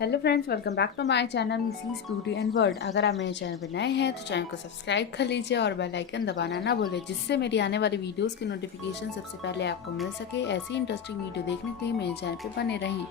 Hello friends, welcome back to my channel मिशीज beauty and world. अगर आप मेरे channel पर नए हैं तो चैनल को सब्सक्राइब कर लीजिए और बेल आइकन दबाना ना भूलें, जिससे मेरी आने वाली वीडियोस की नोटिफिकेशन सबसे पहले आपको मिल सके। ऐसी इंटरेस्टिंग वीडियो देखने के लिए मेरे चैनल पर बने रहें।